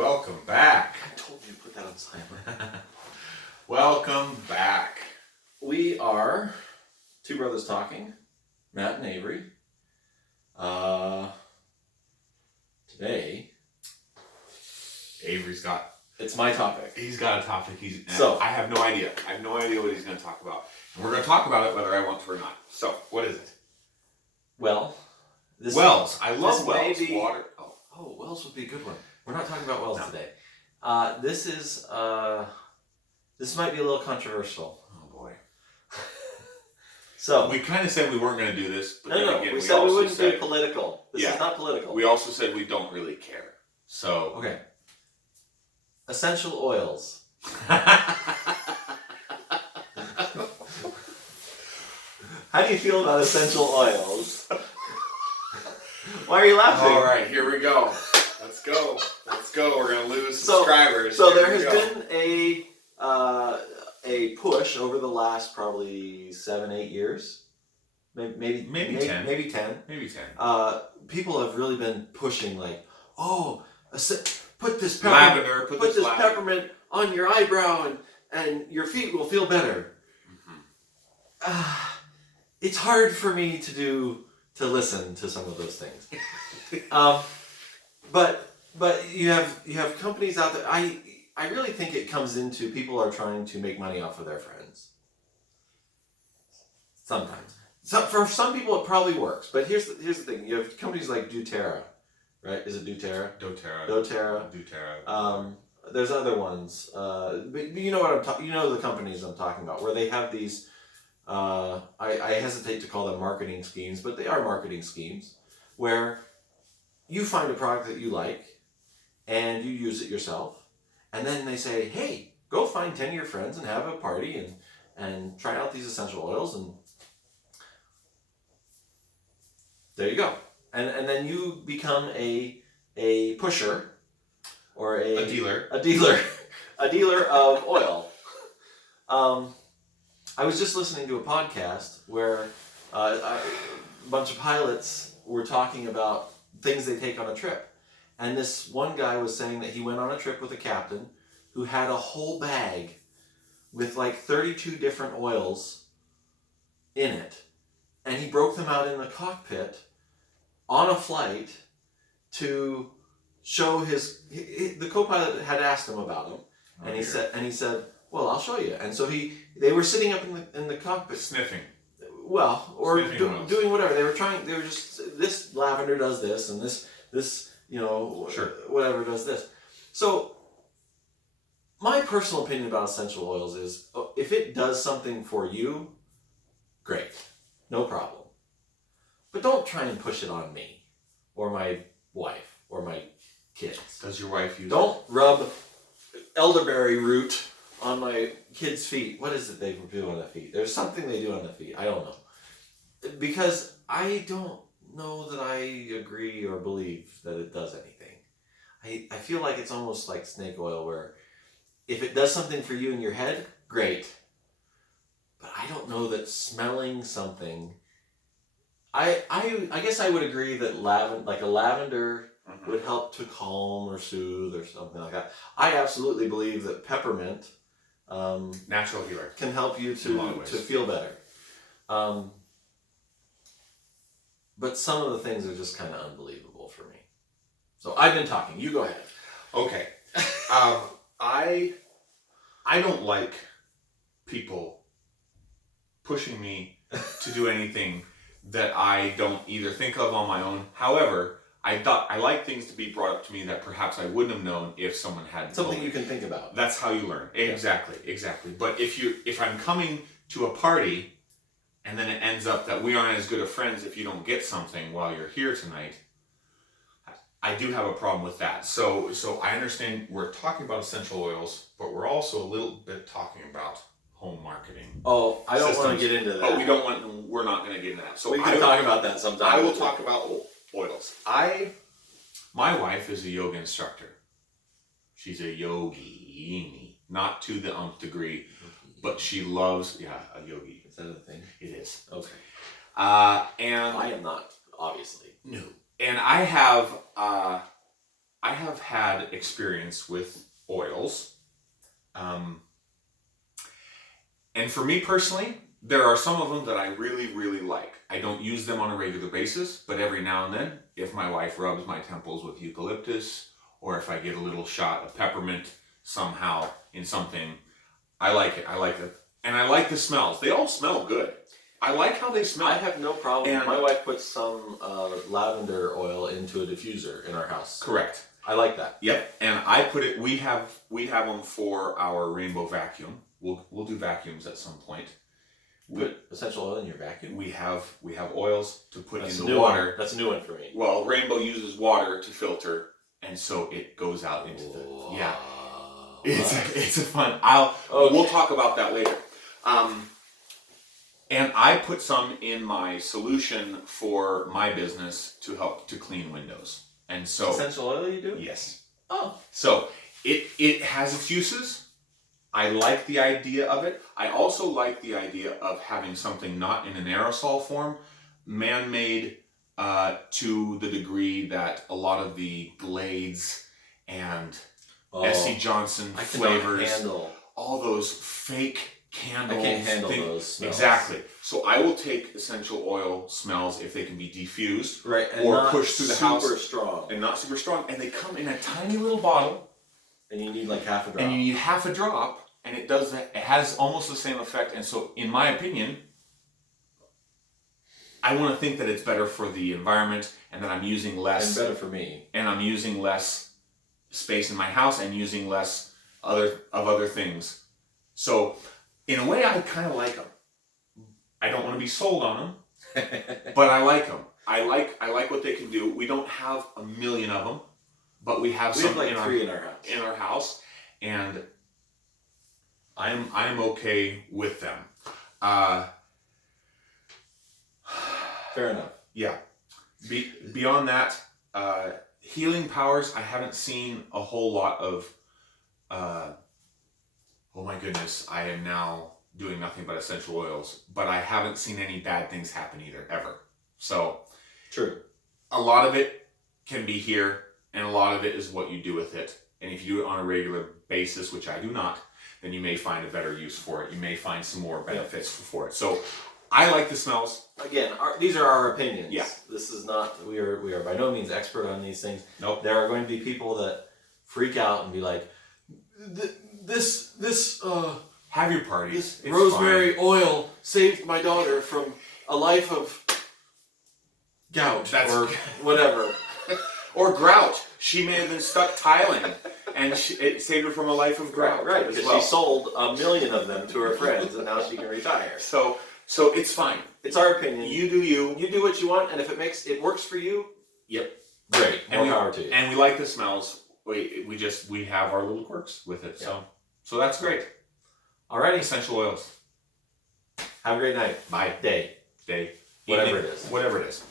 welcome back. I told you to put that on silent. Welcome back. We are two brothers talking, Matt and Avery. Today, Avery's got... it's my topic. He's got a topic. So I have no idea. I have no idea what he's going to talk about. And we're going to talk about it whether I want to or not. So, what is it? Well, wells. I love wells. Maybe, water. Oh, wells would be a good one. We're not talking about wells today. This might be a little controversial. Oh boy. So we kind of said we weren't going to do this, but again, we said we wouldn't be political. This is not political. We also said we don't really care. So okay. Essential oils. How do you feel about essential oils? Why are you laughing? All right, here we go. Let's go. Let's go. We're gonna lose subscribers. So there has been a push over the last probably 7-8 years, maybe 10. Maybe 10. People have really been pushing like, put this lavender, put this peppermint on your eyebrow and your feet will feel better. Mm-hmm. It's hard for me to listen to some of those things. But you have companies out there. I really think it comes into people are trying to make money off of their friends. Sometimes. For some people it probably works. But here's the thing. You have companies like doTERRA, right? Is it doTERRA? doTERRA. There's other ones. But you know what you know the companies I'm talking about, where they have these I hesitate to call them marketing schemes, but they are marketing schemes where you find a product that you like and you use it yourself, and then they say, hey, go find 10 of your friends and have a party and try out these essential oils, and there you go. And then you become a pusher or a dealer of oil. I was just listening to a podcast where a bunch of pilots were talking about things they take on a trip. And this one guy was saying that he went on a trip with a captain who had a whole bag with like 32 different oils in it. And he broke them out in the cockpit on a flight to show the co-pilot had asked him about them. And he said, well, I'll show you. And so they were sitting up in the cockpit. Sniffing. Well, or doing whatever. They were just, this lavender does this, and this whatever does this. So, my personal opinion about essential oils is, if it does something for you, great. No problem. But don't try and push it on me, or my wife, or my kids. Does your wife use Don't rub elderberry root on my kids' feet. What is it they do on the feet? There's something they do on the feet. I don't know. Because I don't know that I agree or believe that it does anything. I feel like it's almost like snake oil, where if it does something for you in your head, great. But I don't know that smelling something... I guess I would agree that a lavender would help to calm or soothe or something like that. I absolutely believe that peppermint... natural healer can help you to feel better. But some of the things are just kind of unbelievable for me. So I've been talking. You go ahead. Okay. I don't like people pushing me to do anything that I don't either think of on my own. However, I like things to be brought up to me that perhaps I wouldn't have known if someone had something you can think about. That's how you learn. Exactly. But if I'm coming to a party and then it ends up that we aren't as good of friends if you don't get something while you're here tonight, I do have a problem with that. So I understand we're talking about essential oils, but we're also a little bit talking about home marketing. Oh, I don't want to get into that. But we're not going to get into that. So we can talk about that sometime. I will talk about oils. My wife is a yoga instructor. She's a yogini, not to the nth degree, but she loves, a yogi. Is that a thing? It is. Okay. And I am not, obviously. No. And I have I have had experience with oils. And for me personally, there are some of them that I really, really like. I don't use them on a regular basis, but every now and then, if my wife rubs my temples with eucalyptus, or if I get a little shot of peppermint somehow in something, I like it. I like it. And I like the smells. They all smell good. I like how they smell. I have no problem. And my wife puts some lavender oil into a diffuser in our house. correct. I like that. Yep. And I put it. We have them for our rainbow vacuum. We'll do vacuums at some point. Put essential oil in your vacuum? We have oils to put That's in a the new water. one. That's a new one for me. Well, Rainbow uses water to filter, and so it goes out into the yeah. It's a fun. We'll talk about that later. And I put some in my solution for my business to help to clean windows. And so essential oil you do? yes. Oh. So it has its uses. I like the idea of it. I also like the idea of having something not in an aerosol form, man-made to the degree that a lot of the Glades and S.C. Johnson I flavors, handle. all those fake candles. I can't handle things. those smells. Exactly. So I will take essential oil smells if they can be diffused, Right, and or not pushed through the house, super strong. and not super strong. And they come in a tiny little bottle. And you need like half a drop. And you need half a drop, and it does that. It has almost the same effect. And so, in my opinion, I want to think that it's better for the environment, and that I'm using less. And better for me. And I'm using less space in my house, and using less other things. So, in a way, I kind of like them. I don't want to be sold on them, but I like them. I like what they can do. We don't have a million of them, but we have some like in three in our house. In our house, and I'm okay with them. Fair enough. Yeah. Beyond that, healing powers. I haven't seen a whole lot of. Oh my goodness! I am now doing nothing but essential oils, but I haven't seen any bad things happen either, ever. So true. A lot of it can be here, and a lot of it is what you do with it. And if you do it on a regular basis, which I do not, then you may find a better use for it. You may find some more benefits for it. So I like the smells. Again, these are our opinions. Yeah. This is not, we are by no means expert on these things. Nope. There are going to be people that freak out and be like, have your parties. This rosemary oil saved my daughter from a life of gout or whatever. Or grout. She may have been stuck tiling, and it saved her from a life of grout. Right, because she sold 1 million of them to her friends, and now she can retire. So it's fine. It's our opinion. You do you. You do what you want, and if it works for you, yep, great. More power to you. And we like the smells. We have our little quirks with it. Yeah. So that's great. Alrighty. Essential oils. Have a great night. Bye. Day. Day. Whatever Evening. it is. Whatever it is.